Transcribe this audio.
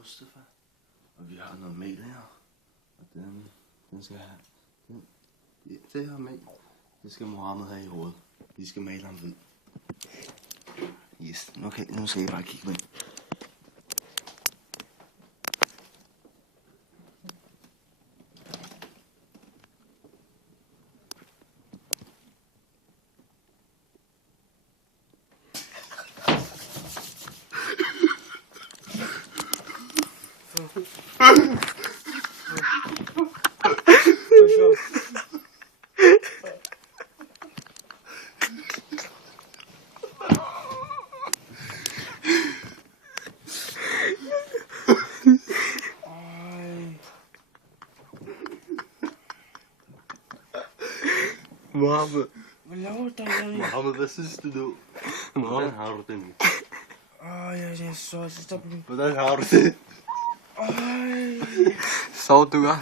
Mustafa. Og vi har noget mel her. Og den skal have... Det her mel, det skal Mohammed have i hovedet. Vi skal male ham hvid. Yes, okay, nu skal I bare kigge med. Mohammed. Hvad laver du der? Mohammed, hvad synes du nu? Hvordan har du det nu? Jeg er så stop. Hvordan har du det? Ej. Sov du godt?